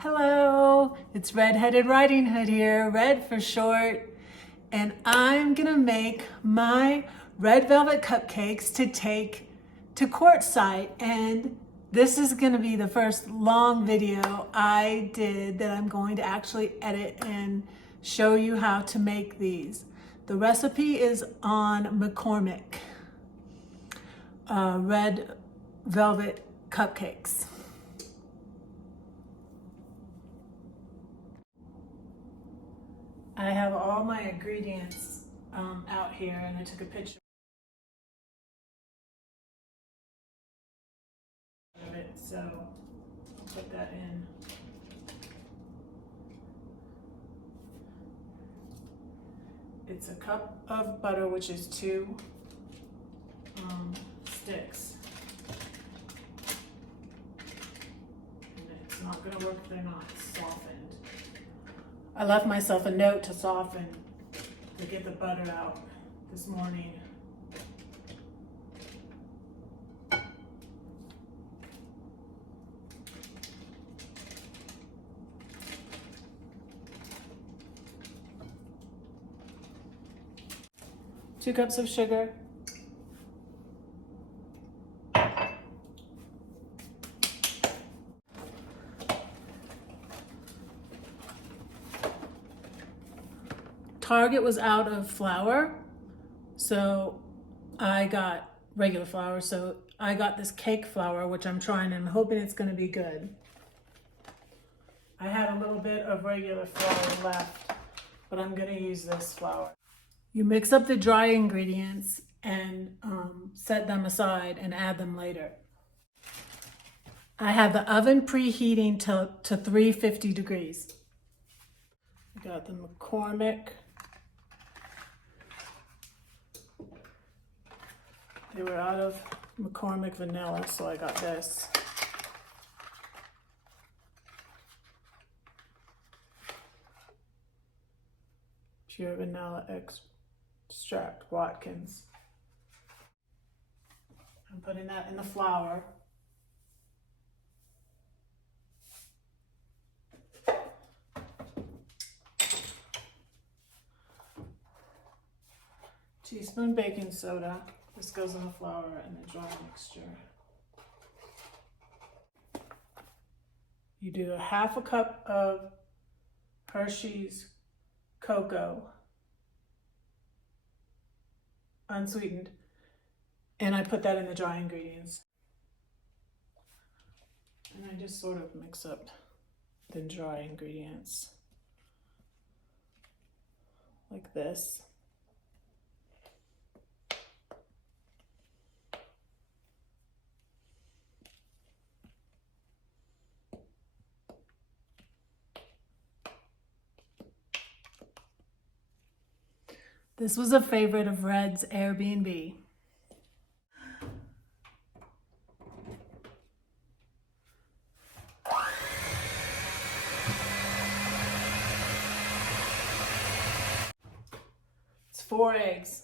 Hello, it's Red-Headed Riding Hood here, Red for short, and I'm gonna make my red velvet cupcakes to take to Quartzsite, and this is gonna be the first long video I did that I'm going to actually edit and show you how to make these. The recipe is on McCormick, red velvet cupcakes. I have all my ingredients out here, and I took a picture of it, so I'll put that in. It's a cup of butter, which is 2 sticks. And it's not gonna work if they're not softened. I left myself a note to soften, to get the butter out this morning. Two cups of sugar. Target was out of flour, so I got regular flour. So I got this cake flour, which I'm trying, and I'm hoping it's going to be good. I had a little bit of regular flour left, but I'm going to use this flour. You mix up the dry ingredients and set them aside and add them later. I have the oven preheating to 350 degrees. I got the McCormick. They were out of McCormick vanilla, so I got this. Pure vanilla extract, Watkins. I'm putting that in the flour. Teaspoon baking soda. This goes in the flour and the dry mixture. You do a 1/2 cup of Hershey's cocoa, unsweetened, and I put that in the dry ingredients. And I just sort of mix up the dry ingredients like this. This was a favorite of Red's Airbnb. It's 4 eggs.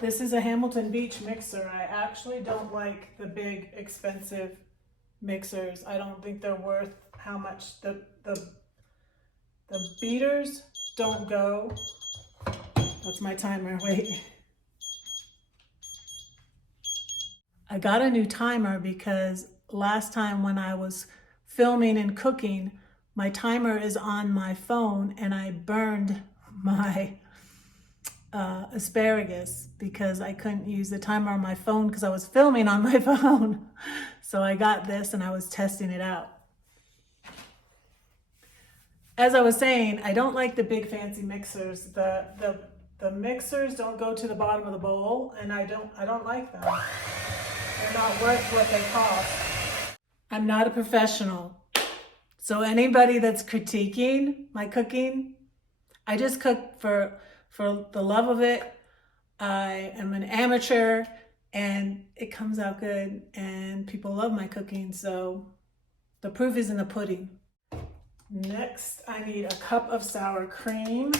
This is a Hamilton Beach mixer. I actually don't like the big, expensive mixers. I don't think they're worth how much the beaters don't go. That's my timer, wait. I got a new timer because last time when I was filming and cooking, my timer is on my phone and I burned my asparagus because I couldn't use the timer on my phone because I was filming on my phone. So I got this and I was testing it out. As I was saying, I don't like the big fancy mixers. The The mixers don't go to the bottom of the bowl, and I don't like them. They're not worth what they cost. I'm not a professional. So anybody that's critiquing my cooking, I just cook for the love of it. I am an amateur and it comes out good and people love my cooking. So the proof is in the pudding. Next, I need a cup of sour cream.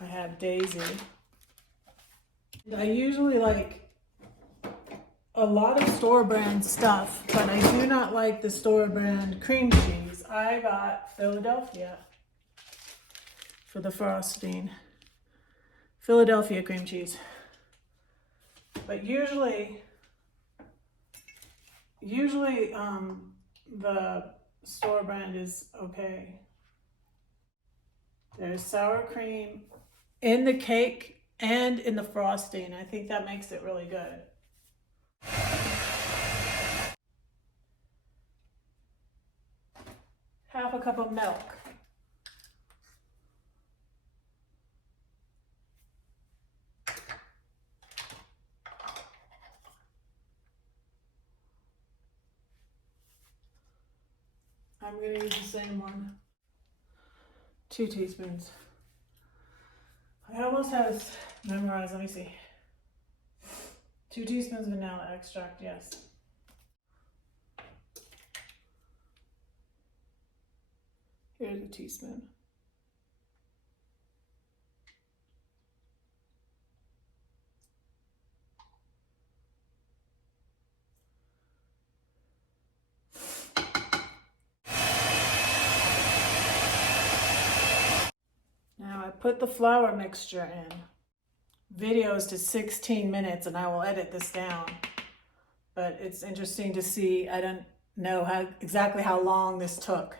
I have Daisy. I usually like a lot of store brand stuff, but I do not like the store brand cream cheese. I got Philadelphia for the frosting. Philadelphia cream cheese. But usually the store brand is okay. There's sour cream in the cake and in the frosting. I think that makes it really good. Half a cup of milk. I'm going to use the same one. 2 teaspoons. I almost have this memorized. Let me see. 2 teaspoons vanilla extract, yes. Here's a teaspoon. Now I put the flour mixture in. Video is to 16 minutes and I will edit this down. But it's interesting to see. I don't know exactly how long this took.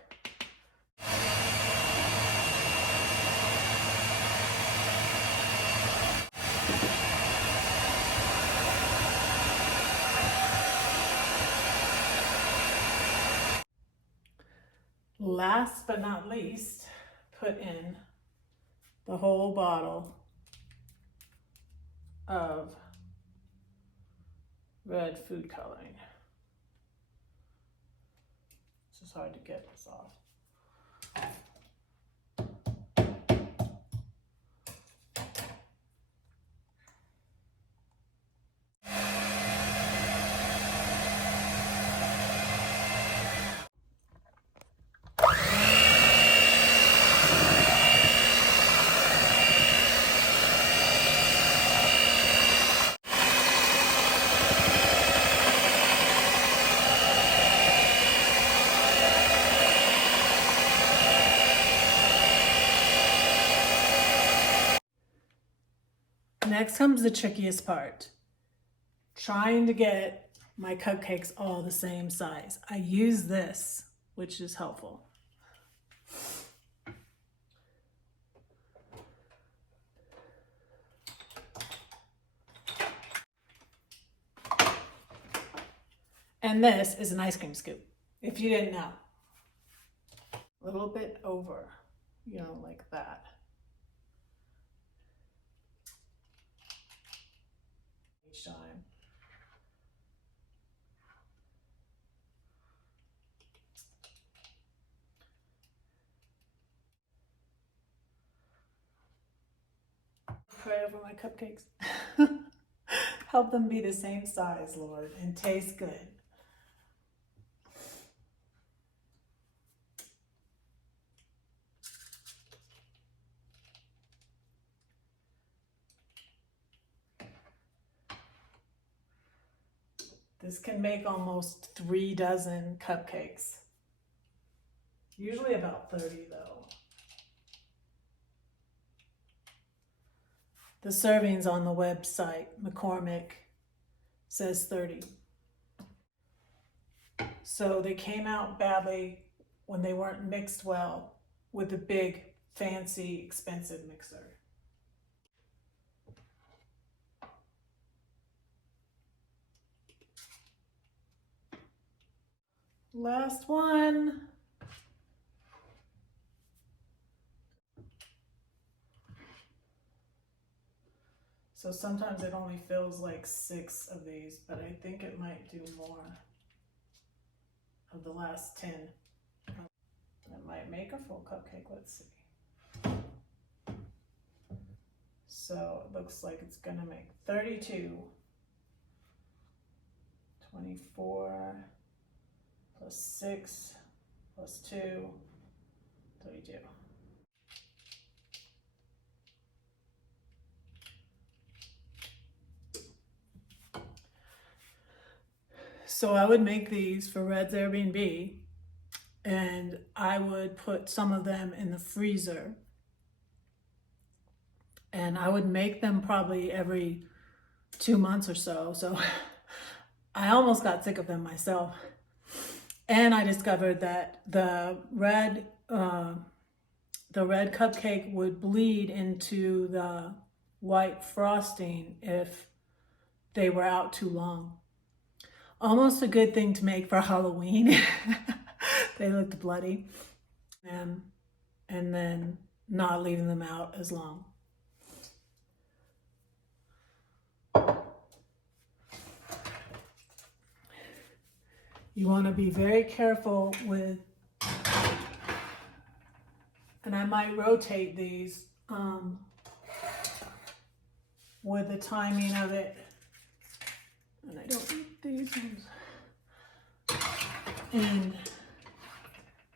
Last but not least, put in the whole bottle of red food coloring. This is hard to get this off. Next comes the trickiest part. Trying to get my cupcakes all the same size. I use this, which is helpful. And this is an ice cream scoop, if you didn't know. A little bit over, like that. Each time. Pray over my cupcakes. Help them be the same size, Lord, and taste good. This can make almost 3 dozen cupcakes. Usually about 30 though. The servings on the website, McCormick, says 30. So they came out badly when they weren't mixed well with a big, fancy, expensive mixer. Last one. So sometimes it only fills like 6 of these, but I think it might do more of the last 10. It might make a full cupcake, let's see. So it looks like it's gonna make 32, 24, plus 6, plus 2, 32. So I would make these for Red's Airbnb, and I would put some of them in the freezer. And I would make them probably every 2 months or so. So I almost got sick of them myself. And I discovered that the red cupcake would bleed into the white frosting if they were out too long. Almost a good thing to make for Halloween. They looked bloody. And then not leaving them out as long. You want to be very careful with, and I might rotate these with the timing of it. And I don't eat these ones. And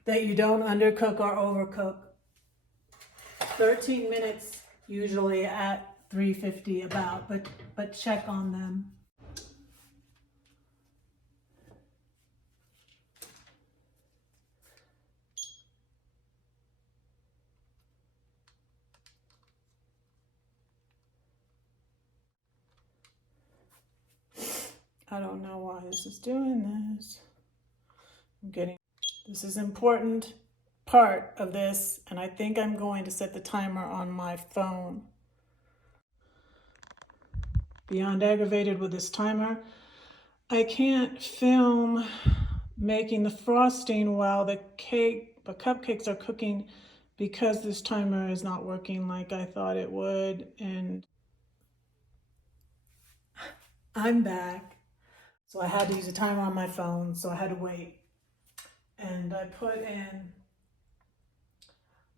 that you don't undercook or overcook. 13 minutes usually at 350 about, but check on them. I don't know why this is doing this. This is important part of this, and I think I'm going to set the timer on my phone. Beyond aggravated with this timer. I can't film making the frosting while the cupcakes are cooking because this timer is not working like I thought it would, and I'm back. So I had to use a timer on my phone, so I had to wait. And I put in,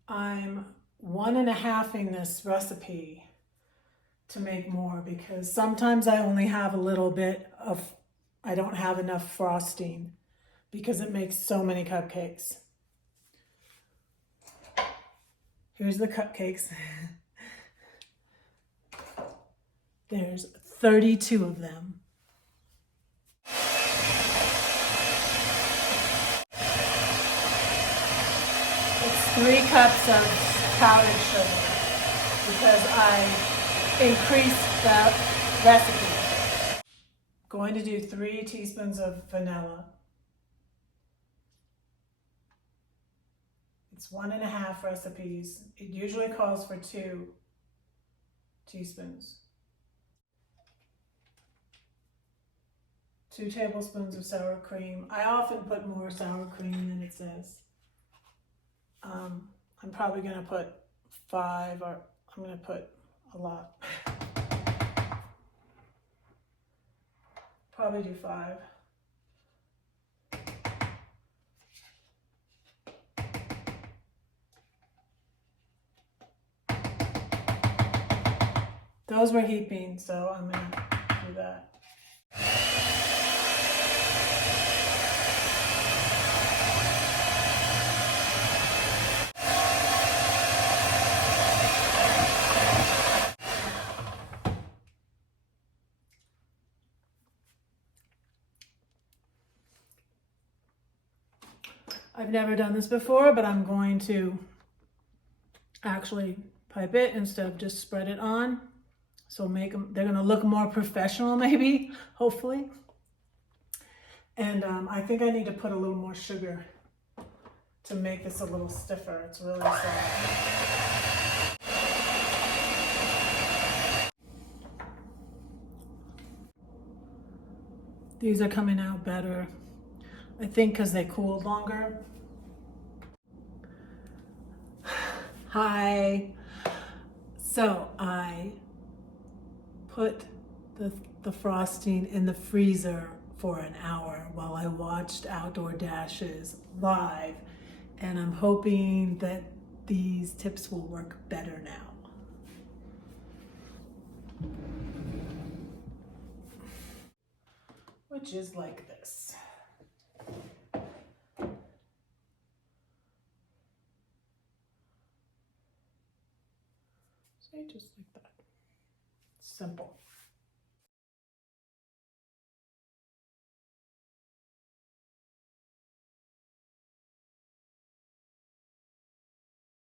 I'm 1.5ing this recipe to make more because sometimes I only have a little bit of, I don't have enough frosting because it makes so many cupcakes. Here's the cupcakes. There's 32 of them. It's 3 cups of powdered sugar because I increased the recipe. Going to do 3 teaspoons of vanilla. It's 1.5 recipes. It usually calls for 2 teaspoons. 2 tablespoons of sour cream. I often put more sour cream than it says. I'm probably gonna put 5, or I'm gonna put a lot. Probably do 5. Those were heaping, so I'm gonna do that. I've never done this before, but I'm going to actually pipe it instead of just spread it on. So make them, they're gonna look more professional maybe, hopefully. And I think I need to put a little more sugar to make this a little stiffer. It's really soft. These are coming out better, I think, because they cooled longer. Hi. So I put the frosting in the freezer for an hour while I watched Outdoor Dashes live, and I'm hoping that these tips will work better now. Which is like this. See, just like that. Simple.